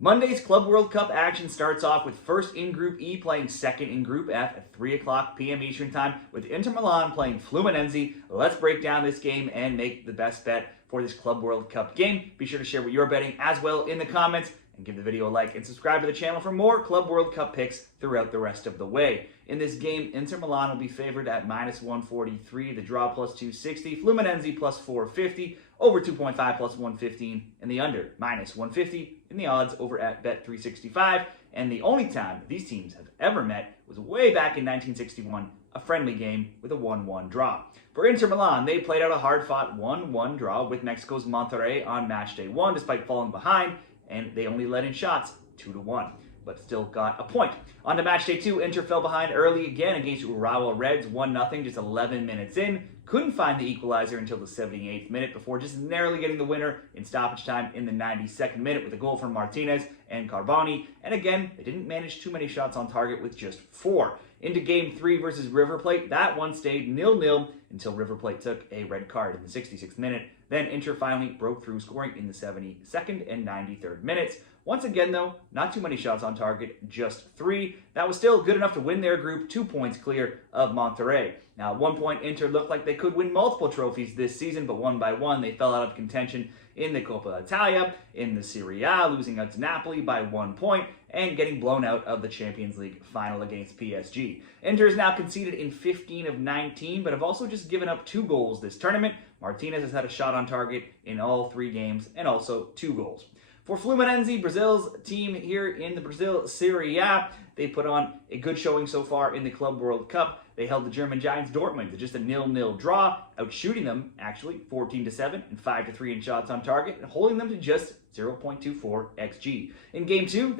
Monday's Club World Cup action starts off with first in Group E playing second in Group F at 3 o'clock p.m. Eastern Time with Inter Milan playing Fluminense. Let's break down this game and make the best bet for this Club World Cup game. Be sure to share what you're betting as well in the comments and give the video a like and subscribe to the channel for more Club World Cup picks throughout the rest of the way. In this game, Inter Milan will be favored at minus 143, the draw plus 260, Fluminense plus 450, over 2.5 plus 115, and the under minus 150 in the odds over at Bet365. And the only time these teams have ever met was way back in 1961, a friendly game with a 1-1 draw. For Inter Milan, they played out a hard-fought 1-1 draw with Mexico's Monterrey on match day 1 despite falling behind, and they only let in shots 2-1. But still got a point. On to match day 2, Inter fell behind early again against Urawa Reds 1-0 just 11 minutes in. Couldn't find the equalizer until the 78th minute before just narrowly getting the winner in stoppage time in the 92nd minute with a goal from Martinez and Carboni. And again, they didn't manage too many shots on target with just 4. Into Game 3 versus River Plate, that one stayed 0-0 until River Plate took a red card in the 66th minute. Then Inter finally broke through, scoring in the 72nd and 93rd minutes. Once again, though, not too many shots on target, just 3. That was still good enough to win their group, 2 points clear of Monterrey. Now, at one point, Inter looked like they could win multiple trophies this season, but one by one, they fell out of contention in the Coppa Italia, in the Serie A, losing out to Napoli by 1 point, and getting blown out of the Champions League final against PSG. Inter is now conceded in 15 of 19, but have also just given up 2 goals this tournament. Martinez has had a shot on target in all 3 games, and also 2 goals. For Fluminense, Brazil's team here in the Brazil Serie A, they put on a good showing so far in the Club World Cup. They held the German Giants Dortmund to just a 0-0 draw, outshooting them actually 14-7 and 5-3 in shots on target, and holding them to just 0.24 xG. In Game 2,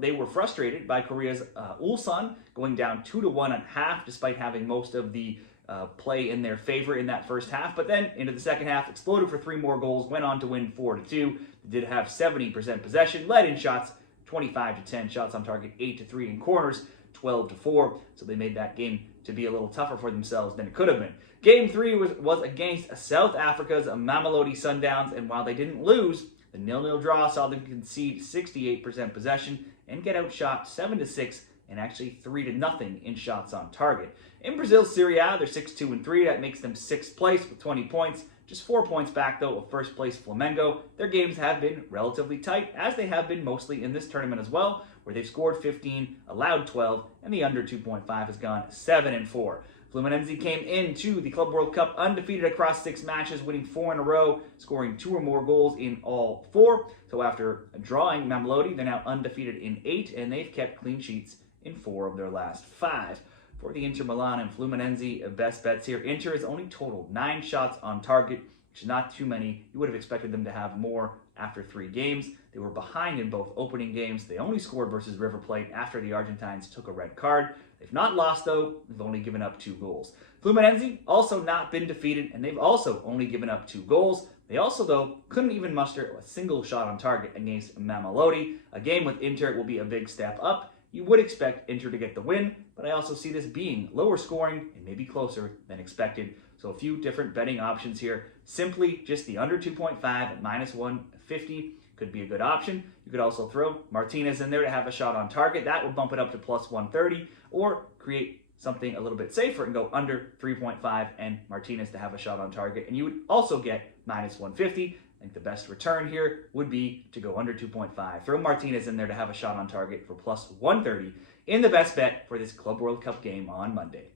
they were frustrated by Korea's Ulsan going down 2-1 at half, despite having most of the play in their favor in that first half, but then into the second half, exploded for 3 more goals, went on to win 4-2. They did have 70% possession, led in shots 25-10, shots on target 8-3, in corners 12-4, so they made that game to be a little tougher for themselves than it could have been. Game 3 was against South Africa's Mamelodi Sundowns, and while they didn't lose, the 0-0 draw saw them concede 68% possession and get outshot 7-6 and actually 3-0 in shots on target. In Brazil's Serie A, they're 6-2-3. That makes them 6th place with 20 points. Just 4 points back, though, of first place Flamengo. Their games have been relatively tight, as they have been mostly in this tournament as well, where they've scored 15, allowed 12, and the under 2.5 has gone 7-4. Fluminense came into the Club World Cup undefeated across 6 matches, winning 4 in a row, scoring 2 or more goals in all 4. So after drawing Mamelodi, they're now undefeated in 8, and they've kept clean sheets in 4 of their last 5. For the Inter Milan and Fluminense best bets here, Inter has only totaled 9 shots on target, which is not too many. You would have expected them to have more after 3 games. They were behind in both opening games. They only scored versus River Plate after the Argentines took a red card. They've not lost, though. They've only given up 2 goals. Fluminense also not been defeated, and they've also only given up 2 goals. They also, though, couldn't even muster a single shot on target against Mamelodi. A game with Inter will be a big step up. You would expect Inter to get the win, but I also see this being lower scoring and maybe closer than expected. So a few different betting options here. Simply just the under 2.5 at minus 150 could be a good option. You could also throw Martinez in there to have a shot on target. That would bump it up to plus 130, or create something a little bit safer and go under 3.5 and Martinez to have a shot on target. And you would also get minus 150. I think the best return here would be to go under 2.5. Throw Martinez in there to have a shot on target for plus 130 in the best bet for this Club World Cup game on Monday.